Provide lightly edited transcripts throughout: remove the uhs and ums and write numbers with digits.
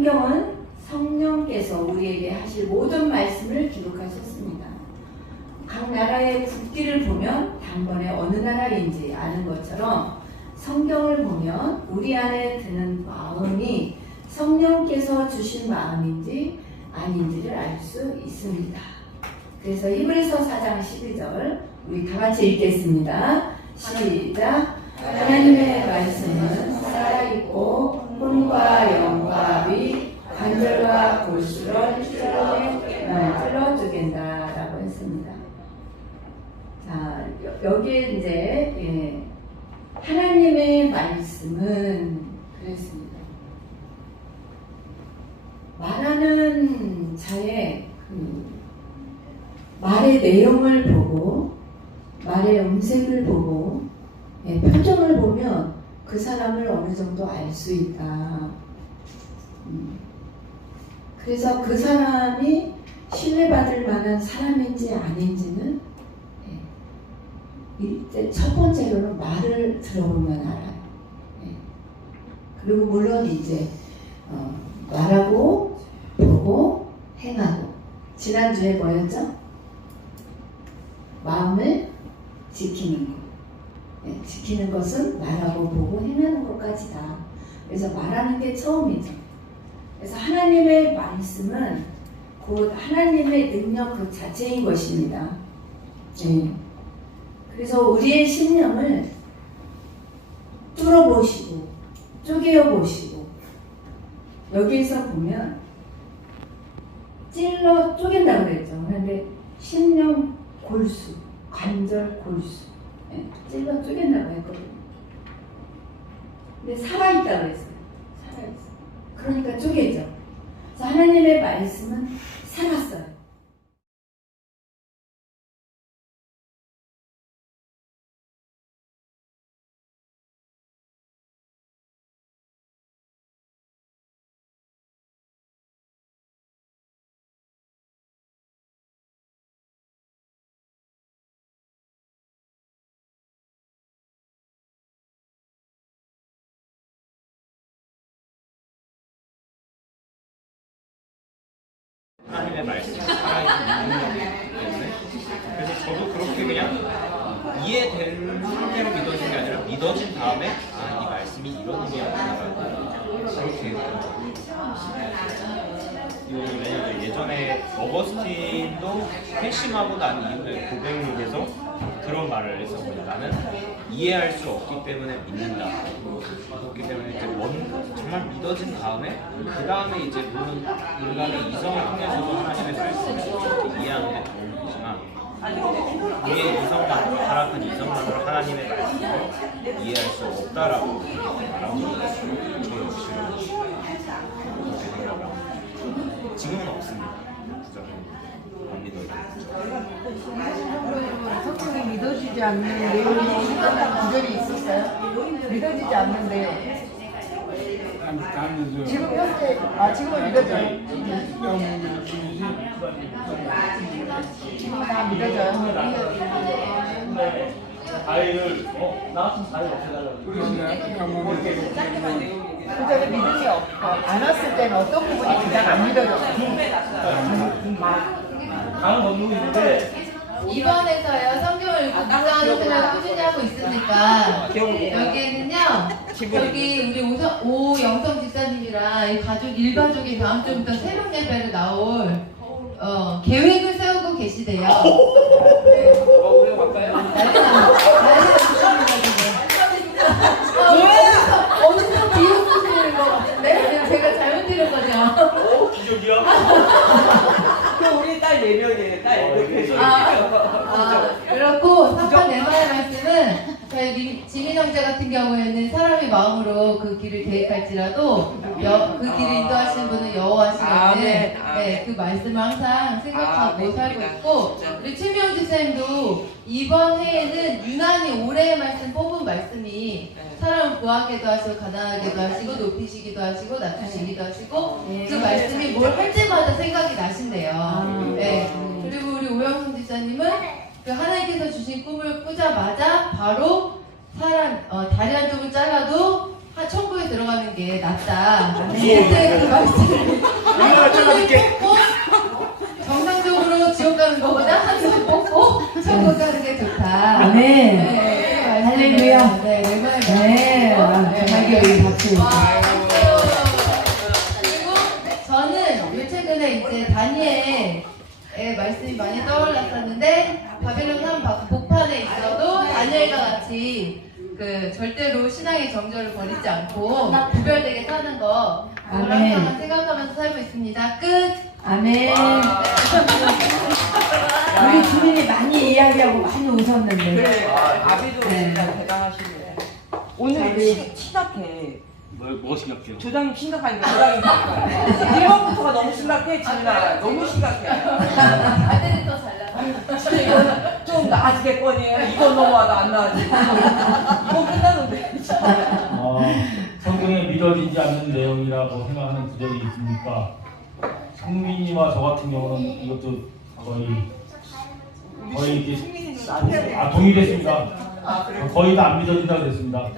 성경은 성령께서 우리에게 하실 모든 말씀을 기록하셨습니다. 각 나라의 국기를 보면 단번에 어느 나라인지 아는 것처럼 성경을 보면 우리 안에 드는 마음이 성령께서 주신 마음인지 아닌지를 알 수 있습니다. 그래서 히브리서 4장 12절 우리 다 같이 읽겠습니다. 시작. 하나님의 말씀은 살아있고 혼과 영과 위 관절과 골수를 찔러 죽인다 라고 했습니다. 자, 여기에 이제 하나님의 말씀은 그랬습니다. 말하는 자의 말의 내용을 보고 말의 음색을 보고 표정을 보면 그 사람을 어느 정도 알 수 있다. 그래서 그 사람이 신뢰받을 만한 사람인지 아닌지는 이제 첫 번째로는 말을 들어보면 알아요. 그리고 물론 이제 말하고 보고 행하고 지난주에 뭐였죠? 마음을 지키는 것. 지키는 것은 말하고 보고 행하는 것까지다. 그래서 말하는 게 처음이죠. 그래서 하나님의 말씀은 곧 하나님의 능력 그 자체인 것입니다. 그래서 우리의 심령을 뚫어보시고 쪼개어보시고 여기에서 보면 찔러 쪼갠다고 그랬죠. 그런데 심령 골수, 관절 골수 찔러 쪼갠다고 했거든요. 근데 살아있다고 그랬어요. 살아있어요. 그러니까 쪼개죠. 그래서 하나님의 말씀은 살았어요. 하나님의 말씀이 살아있는 능력이기 때문에 그래서 저도 그렇게 그냥 이해된 상태로 믿어진 게 아니라 믿어진 다음에 이 말씀이 이런 의미였구나라고 그렇게 왜냐면 예전에 어거스틴도 회심하고 난 이후에 고백록에서 그런 말을 했었거든요. 나는 이해할 수 없기 때문에 믿는다. 그렇기 때문에 이제 정말 믿어진 다음에 그 다음에 이제 물론 인간의 이성을 통해서도 하나님의 말씀을 이해하는 데 도움이 되지만 우리의 이성만 타락한 이성만으로 하나님의 말씀을 이해할 수 없다라고 말하고 있는 저 역시도 그렇게 생각을 합니다. 지금은 없습니다. 부정은 안 믿어요. 성경이 믿어지지 않는 내용이 구절이 있었어요? 믿어지지 않는데 지금 현재 지금은 믿어져요. 지금 다 믿어져요. 아이를 나왔으면 아이 없애달라고. 그전에 믿음이 안 왔을 때는 어떤 부분이 가장 안 믿어졌어요? 강은 건너고 있는데 이번에서요 성경을 읽고 묵상하는 생활을 꾸준히 하고 있으니까 여기에는요 저기 우리 오영성 집사님이랑 이 가족 일가족이 다음 주부터 새벽 예배를 나올 계획을 세우고 계시대요. 네. 우리가 갈까요? 어디서 비웃으시는 것 같은데? 그냥 제가 잘못 들은 거죠. 기적이야? 그 우리 딸 4명이에요. 딸 4명. 그렇고 3번 넷마의 말씀은 저희 지민 형제 같은 경우에는 사람의 마음으로 그 길을 계획할지라도 그 길을 인도하시는 분은 여호와시거든요. 네, 그 말씀을 항상 생각하고 살고 있고 우리 최미영 집사님도 이번 해에는 유난히 올해의 말씀 뽑은 말씀이 사람을 부하게도 하시고 가난하게도 하시고 높이시기도 하시고 낮추시기도 하시고 그 말씀이 뭘 할 때마다 생각이 나신대요. 네. 그리고 우리 오영순 집사님은 그 하나님께서 주신 꿈을 꾸자마자 바로 다리 한쪽을 잘라도 천국에 들어가는 게 낫다. 그때 그 말씀을 한손 뽑고 정상적으로 지옥 가는 것보다 한손 뽑고 천국 가는 게 좋다. 아멘. 네, 할렐루야. 네, 내 네. 자기 여기 박수. 그리고 저는 요 최근에 이제 다니엘의 말씀이 많이 떠올랐었는데 바벨론 산 복판에 있어도 다니엘과 같이 그 절대로 신앙의 정절을 버리지 않고 구별되게 사는 거 그걸 아멘. 항상 생각하면서 살고 있습니다. 끝. 아멘. 우리 주민이 많이 이야기하고 많이 웃었는데. 그래, 아비도 네. 진짜 대단하시네. 오늘 심각해. 뭐 심각해요? 조장님 심각하니까 조장님 바꿔요. 1번부터가 너무 심각해, 지민아. 너무 심각해. 아들이 더 잘나. 진짜 이거는 좀 나아지겠거니. 이건 넘어와도 안 나아지. 이건 끝나는데. 성경에 믿어지지 않는 내용이라고 생각하는 구절이 있습니까? 성민이와 저 같은 경우는 이것도 거의 이렇게 동의됐습니다. 거의 다 안 믿어진다고 그랬습니다.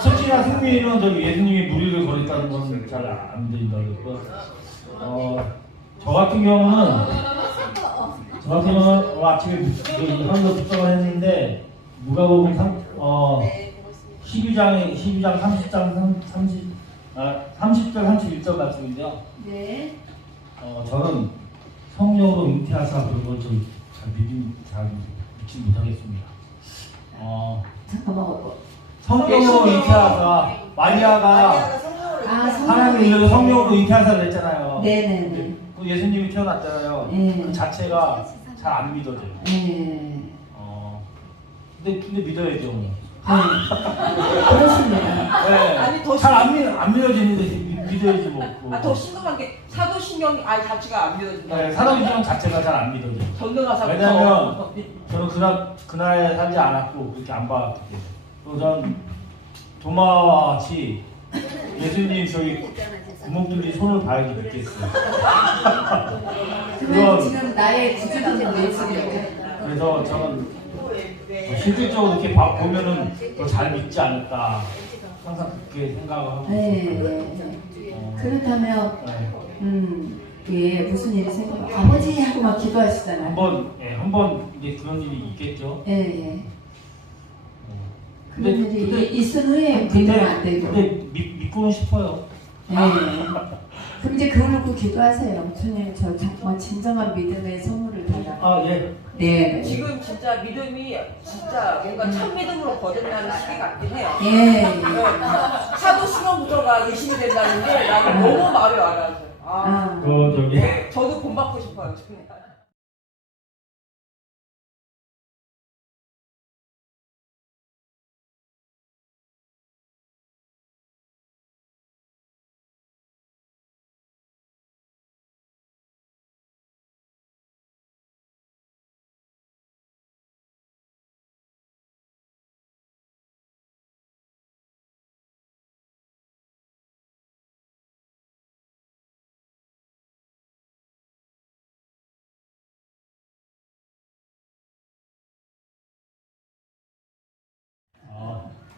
특히나 승민이는 저기 예수님이 무리를 거렸다는 건 잘 안 믿어진다고 그랬고요. 저 같은 경우는 아침에 한번 습작을 했는데 누가복음 12장 30절 31절 말씀인데요. 네. 저는 성령으로 잉태하사 그런 걸 좀 잘 믿지 못하겠습니다. 잠깐만. 성령으로 잉태하사 마리아가 하나님을 믿어서 성령으로 잉태하사 그랬잖아요. 네네네. 예수님이 태어났잖아요. 네. 그 자체가 잘 안 믿어져요. 네. 근데 믿어야죠. 그렇습니다. 네. 아니, 더 잘안 믿어지는데 믿어야지 뭐. 더 심각한 게 사도신경 아예 자체가 안 믿어진다. 네, 사도신경 자체가 잘 안 믿어져요. 전능하사부터. 왜냐면 저는 그날에 살지 않았고 그렇게 안 봤기 때문에. 그리고 전 도마와 같이 예수님 저기 구멍 뚫린 손을 봐야지 믿겠어요. 그건 지금 나의 구주적인 모습이에요. 그래서 저는 실질적으로 이렇게 보면은 더 잘 믿지 않을까 항상 그렇게 생각을 하고 네. 있습니다. 그렇다면 네. 예, 무슨 일이 생기면 아버지 하고 막 기도하시잖아요. 한번 이제 그런 일이 있겠죠. 예, 예. 그런 일이 있은 후에 믿으면 안 되고. 근데 믿고는 싶어요. 예. 그럼 이제 그걸 놓고 기도하세요. 주님, 저 정말 진정한 믿음의 선물을 달라. 예. 네. 지금 진짜 믿음이 진짜 뭔가 참 믿음으로 거듭나는 시기 같긴 해요. 예. 사도신경부터가 의심이 된다는 게 나는 너무 마음에 와닿아요. 저기 저도 본받고 싶어요.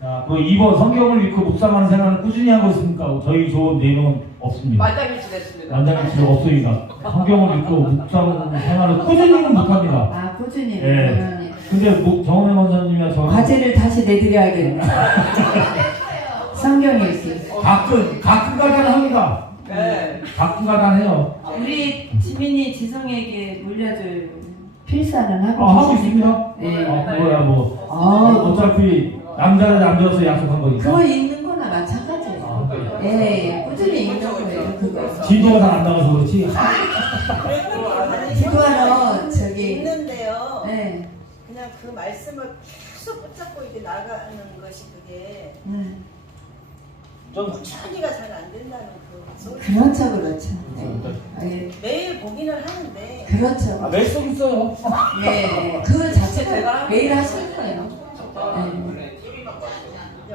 자, 그 2번 성경을 믿고 묵상하는 생활을 꾸준히 하고 있습니까? 저희 좋은 내용은 없습니다. 만장일치 됐습니다. 만장일치 없습니다. 성경을 믿고 묵상 생활을 꾸준히는 못합니다. 아, 꾸준히. 예. 근데 정원혜 원사님이나 저는 과제를 다시 내드려야겠네. 성경에 있어요. 가끔 가다합니다. 네. 가끔 가다해요. 우리 지민이 지성에게 물려줄 필사는 하고 하고 계십니까? 있습니다. 네. 그거야 뭐. 어차피 남자는 남자로서 약속한 거니까. 그거 읽는 거나 마찬가지예요. 예, 꾸준히 읽는 거예요, 그거. 진도가 잘 안 나가서 그렇지. 기도하러 저기 있는데요. 네. 그냥 그 말씀을 계속 붙잡고 이렇게 나가는 것이 그게 좀 처리가 잘 안 된다는 그 소리. 그렇죠, 그렇죠. 네. 매일 보기는 하는데 그렇죠. 매일 속 있어요. 네, 그 자체가 매일 하시는 거예요. 네.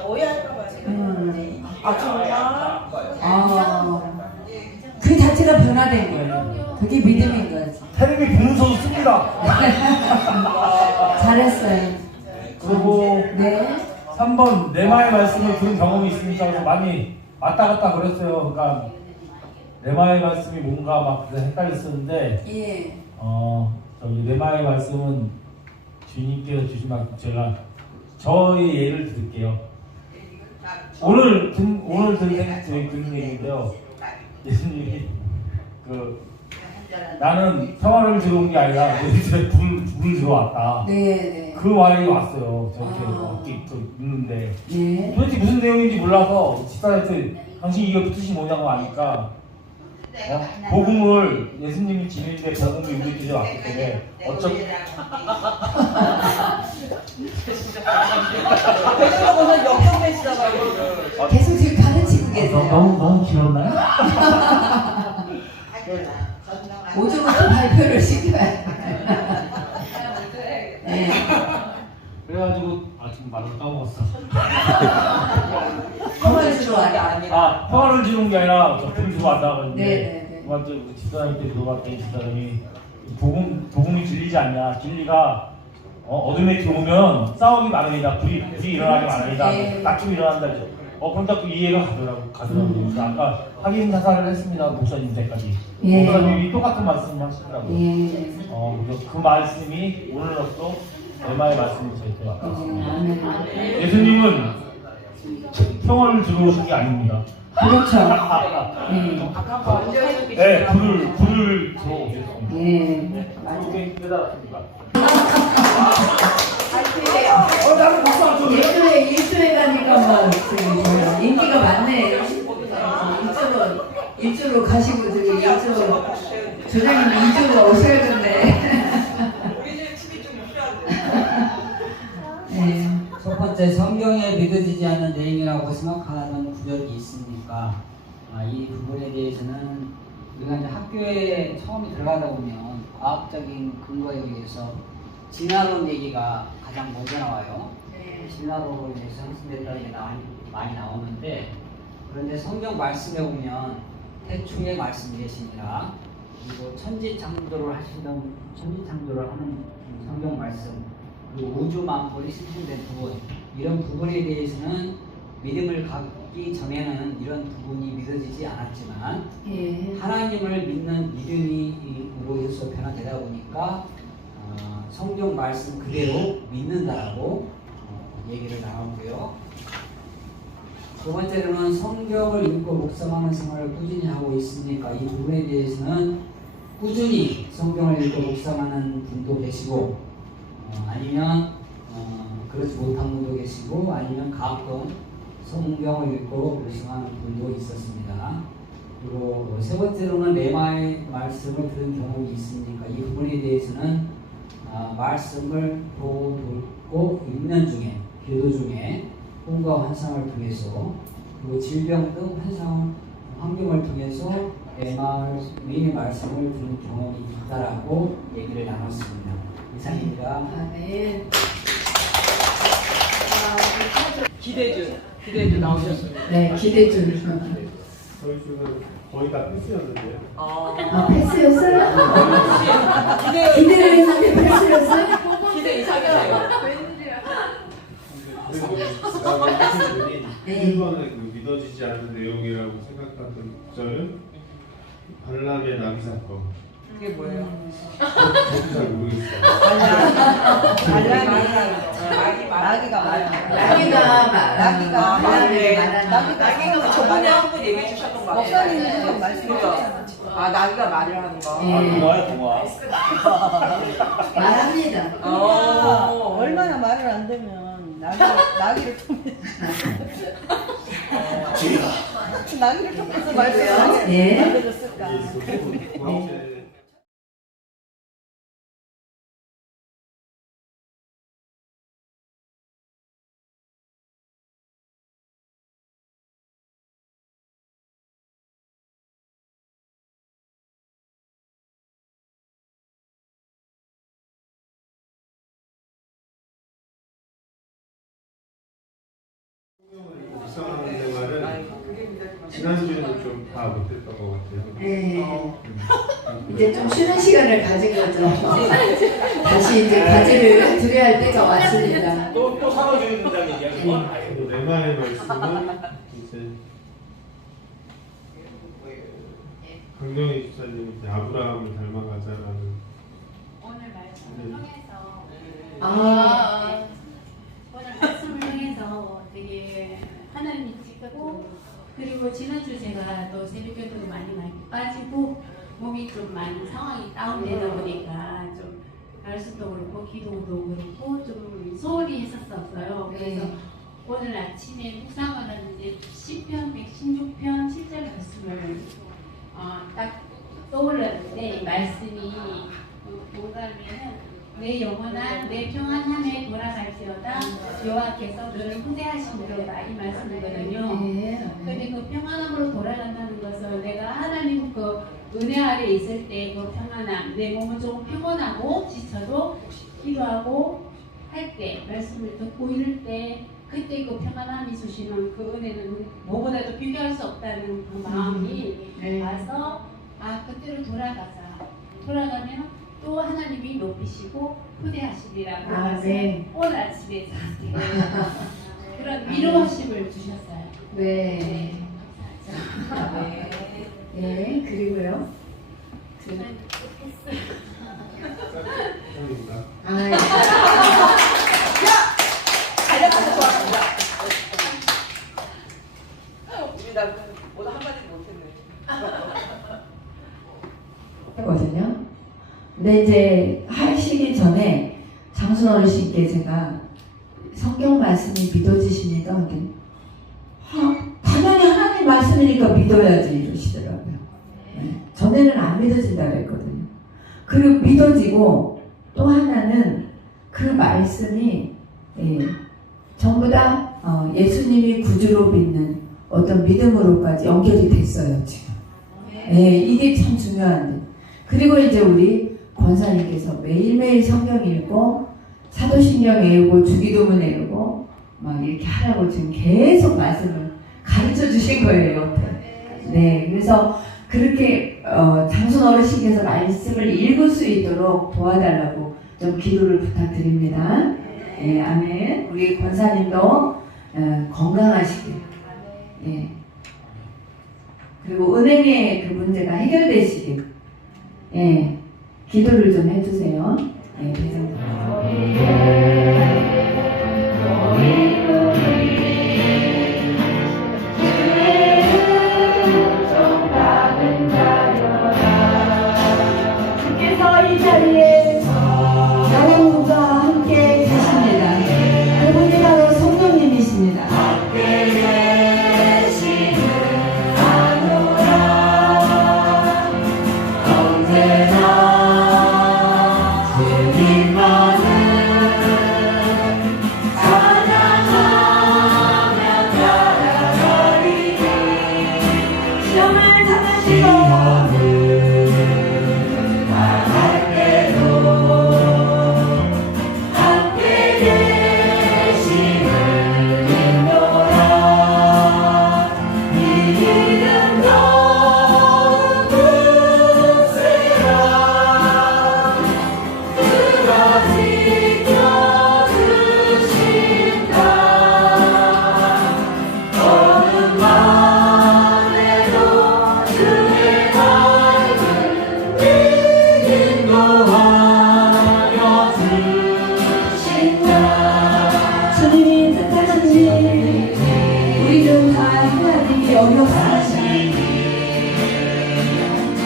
오해할까봐 지금. 그 자체가 변화된 거예요. 그게 믿음인 거지. 테레비 보는 소도 씁니다. 잘했어요. 그리고 네. 한 번 레마의 말씀을 들은 경험이 있으니까 그래서 많이 왔다 갔다 그랬어요. 그러니까 레마의 말씀이 뭔가 막 헷갈렸었는데 예. 저기 레마의 말씀은 주님께서 주신 말씀 제가 저의 예를 들을게요. 오늘 듣는 얘기인데요. 예수님이 나는 평화를 들어온 게 아니라 너희 집에 불을 들어왔다. 네. 그 말이 왔어요. 저렇게 묻는데 네. 도대체 무슨 내용인지 몰라서 집사한테 당신 이거 뜻이 뭐냐고 하니까 복음을 예수님이 지니는데 복음이 우리 집에 왔기 때문에 배신하고는 역경 배신하고 계속 지금 가르치고 계세요. 너무 길었나요? 오전부터 발표를 시켜야 돼. 네. 그래가지고 지금 말을 까먹었어. 평화를 주는 게 아니라 평화를 주는 게 아니라 불을 들어왔다 그랬는데 네. 맞죠? 우리 집사람한테 물어봤더니 집사람이 복음이 진리지 않냐? 진리가 어둠에 들어오면 싸움이 많으니다. 불이 일어나기 많으니다. 네. 다툼이 일어난다. 그러니까 그 이해가 가더라고요. 그래서 아까 확인 사살을 했습니다. 목사님 때까지. 예. 목사님이 똑같은 말씀 하시더라고요. 예. 그래서 그 말씀이 오늘로써 얼마의 말씀이 저희한테 왔습니다. 아멘. 예수님은 평화를 들어오신 게 아닙니다. 그렇죠. 네, 불을 들어오셨습니다. 예. 그렇게 깨달았습니다. 나는 박수 일주에 가니까 막 저기 인기가 많네. 일주로 가시고 저기 일주로 조장님 일주로 오셔야겠네. 네. 첫 번째, 성경에 믿어지지 않는 내용이라고 생각하는 구절이 있습니까? 이 부분에 대해서는 우리가 이제 학교에 처음에 들어가다 보면 과학적인 근거에 의해서 진화론 얘기가 가장 먼저 나와요. 진화론으로 인해서 형성됐다는 게 많이 나오는데, 그런데 성경 말씀에 보면 태초에 말씀 계시니라, 그리고 천지창조를 하는 성경 말씀, 그리고 우주 만물이 생성된 부분, 이런 부분에 대해서는 믿음을 갖기 전에는 이런 부분이 믿어지지 않았지만 예. 하나님을 믿는 믿음으로 해서 변화되다 보니까 성경 말씀 그대로 믿는다라고 얘기를 나오고요. 두 번째로는 성경을 읽고 묵상하는 생활을 꾸준히 하고 있으니까 이 부분에 대해서는 꾸준히 성경을 읽고 묵상하는 분도 계시고 아니면 그렇지 못한 분도 계시고 아니면 가끔 성경을 읽고 묵상하는 분도 있었습니다. 그리고 세 번째로는 레마의 말씀을 들은 경험이 있으니까 이 부분에 대해서는 말씀을 보고 듣고 읽는 중에 기도 중에 꿈과 환상을 통해서 그리고 질병 등 환경을 통해서 레마의 말씀을 들은 경험이 있다라고 얘기를 나눴습니다. 이상입니다. 아멘. 기대주 나오셨습니다. 네, 기대주. 저희 쪽은 거의 다 패스였는데요. 패스였어요? 기대를 했는데 패스였어요? 기대 이상이세요. 네. 1번에 그 믿어지지 않는 내용이라고 생각했던 구절은 발람의 나귀 사건. 그게 뭐예요? 저도 잘 모르겠어요. 나귀가 저번에 한 번 얘기해 주셨던 거 같아요. 목사님은 말씀이요. 나귀가 말을 하는 거. 동화야, 동화. 말합니다. 얼마나 말을 안 되면 나귀를 통해서 나귀를 통해서 말씀을 예. 알려줬을까? 묵상하는 생활은 지난주에는 좀 다 못했던 것 같아요. 네. 이제 좀 쉬는 시간을 가진 거죠. 다시 이제 과제를 드려야 할 때가 왔습니다. 또 사과드려야 된다는 얘기야. 그건 아니고. 레마의 말씀은 이제 강경희 집사님이 이제 아브라함을 닮아가자라는 오늘 말씀을 통해서 오늘 말씀을 통해서 되게 하나님이 찍고 그리고 지난주 제가 또 새벽기도도 많이 빠지고 몸이 좀 많이 상황이 다운되다 보니까 좀 말씀도 그렇고 기도도 그렇고 좀 소홀히 했었어요. 그래서 오늘 아침에 묵상을 하는데 시편 116편 7절 말씀을 딱 떠올랐는데 말씀이 뭔가 하면은 내 영혼아 내 평안함에 돌아갈지어다 여호와께서 너를 후대하시리로다 이 말씀이거든요. 근데 그 평안함으로 돌아간다는 것은 내가 하나님 그 은혜 아래 있을 때 그 평안함 내 몸은 조금 피곤하고 지쳐도 기도하고 할 때 말씀을 듣고 이럴 때 그때 그 평안함이 주시는 그 은혜는 뭐보다도 비교할 수 없다는 그 마음이 와서 그때로 돌아가면 또 하나님이 높이시고 후대하시리라고 해서 오늘 아침에 그런 위로하심을 주셨어요. 네. 네, 그리고요. 잘했어서 좋았습니다. 우리 나 오늘 한마디 못했네. 했거든요. 근데 이제 하시기 전에 장순 어르신께 제가 성경 말씀이 믿어지십니까? 당연히 하나님 말씀이니까 믿어야지 이러시더라고요. 네. 전에는 안 믿어진다 그랬거든요. 그리고 믿어지고 또 하나는 그 말씀이 전부 다 예수님이 구주로 믿는 어떤 믿음으로까지 연결이 됐어요 지금. 이게 참 중요한데. 그리고 이제 우리 권사님께서 매일매일 성경 읽고 사도신경 외우고 주기도문 외우고 막 이렇게 하라고 지금 계속 말씀을 가르쳐 주신 거예요 옆에. 네, 그래서 그렇게 장순 어르신께서 말씀을 읽을 수 있도록 도와달라고 좀 기도를 부탁드립니다. 네, 아멘. 우리 권사님도 건강하시길. 네. 그리고 은행의 그 문제가 해결되시길. 예, 기도를 좀 해주세요. 예, 주께서 이 자리에 여러분과 함께 계십니다. 그분이 바로 성령님이십니다.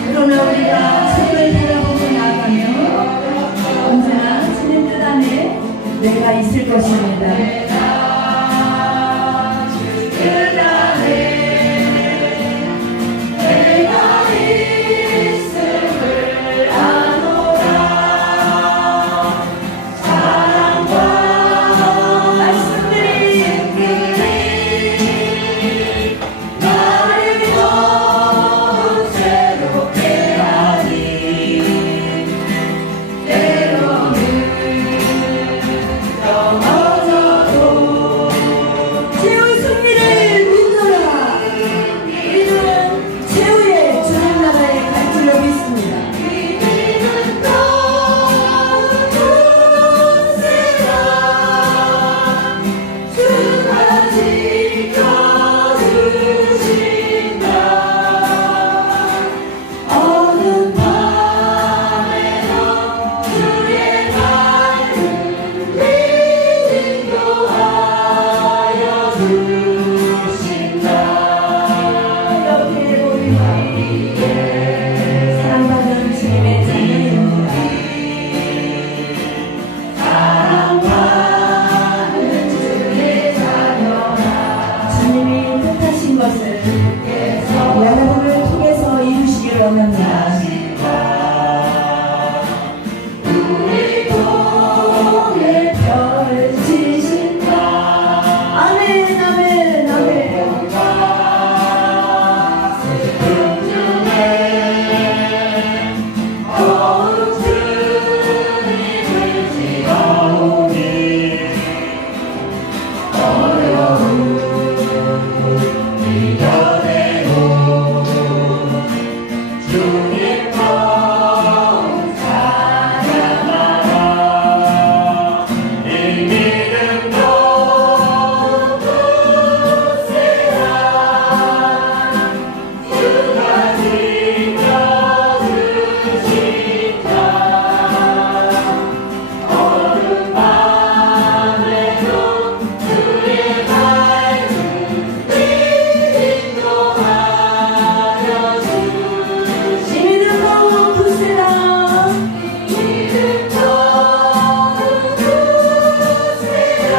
그러나 우리가 주를 바라보고 나아가면 언제나 주님 뜻 안에 내가 있을 것입니다. 때로는 넘어져도 우리 동에 펼치신다. 아멘 아멘 아멘. 슬픔 중에 더욱 주님을 지나오니 어려움 이겨내고 주님 통 찬양하라. 이 믿음도 굳세라. 주가 지켜주신다. 어둠 밤에도 주의 밝은 빛 인도하여 주시. 믿음도 굳세라. 믿음도 굳세라.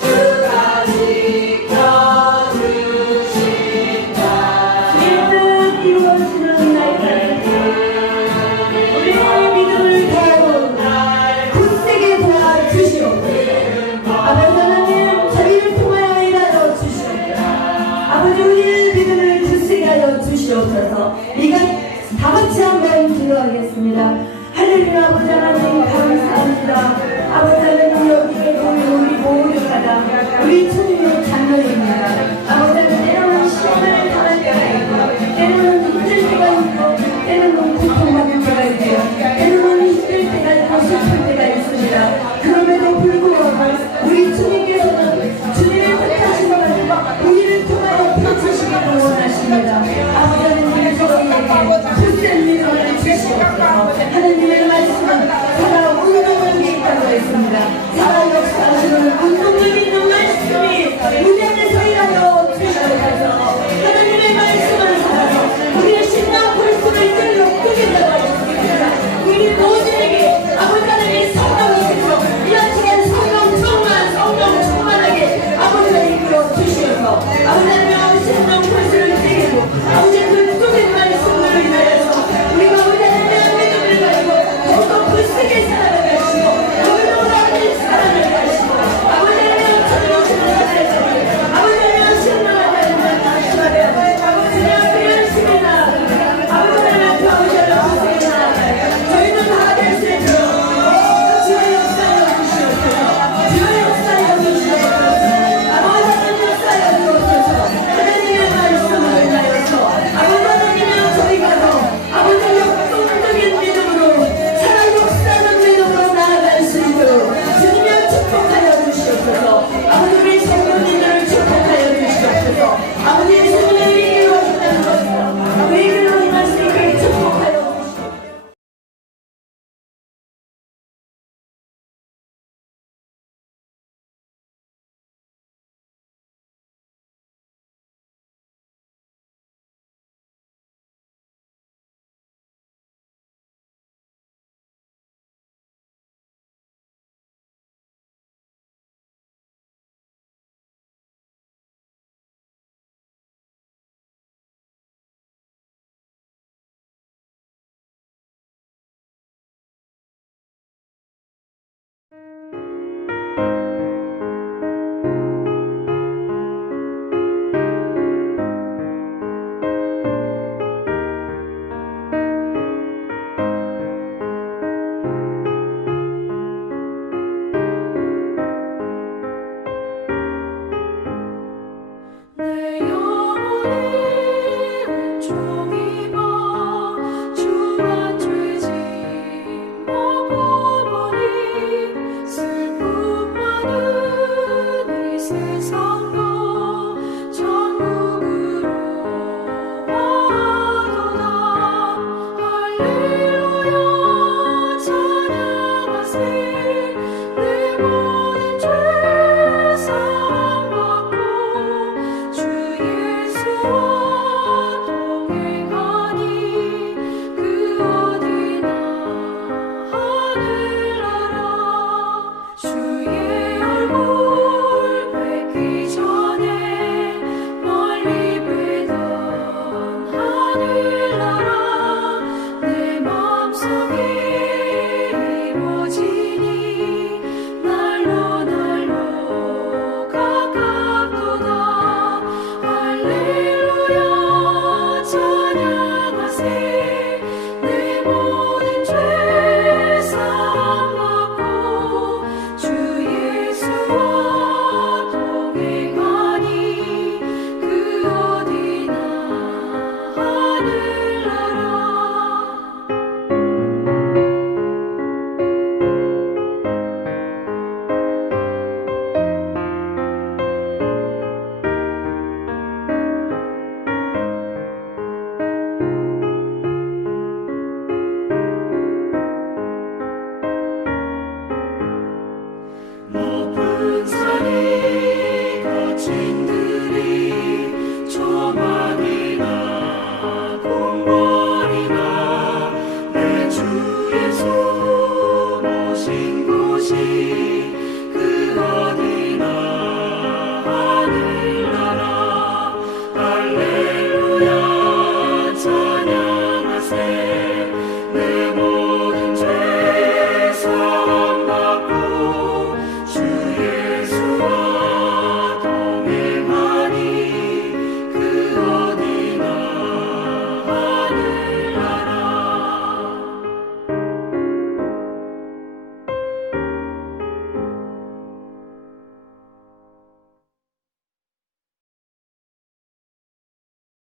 주가 지켜주신다. 주의 뜻 이루어지는 날까지 우리의 믿음을 더하고 굳세게 도와주시옵소서. 아버지 하나님, 저희를 통하여 일하여 주시옵소서. 아버지, 우리의 믿음을 굳세게 하여 주시옵소서. 이가 다 같이 한번 기도하겠습니다. 할렐루야. 아버지 하나님 감사합니다. 아버지 하나님, 여기에 우리 모두가다 우리 주님의 자녀입니다. 아버지 하나님, 때로는 시험을 당할 때가 있고, 때로는 힘들 때가 있고, 때로는 고통받을 때가 있고, 때로는 힘들 때가 있고 슬플 때가 있습니다. 그럼에도 불구하고 우리 주님께서는 주님의 뜻하심을 우리를 통하여 펼치시기를 원하십니다. 아버지 하나님, 저희에게 굳센 믿음을 주시옵소서. 하나님의 말씀은 살아 운동을 주겠다고 했습니다. 살아 역사하시는 운동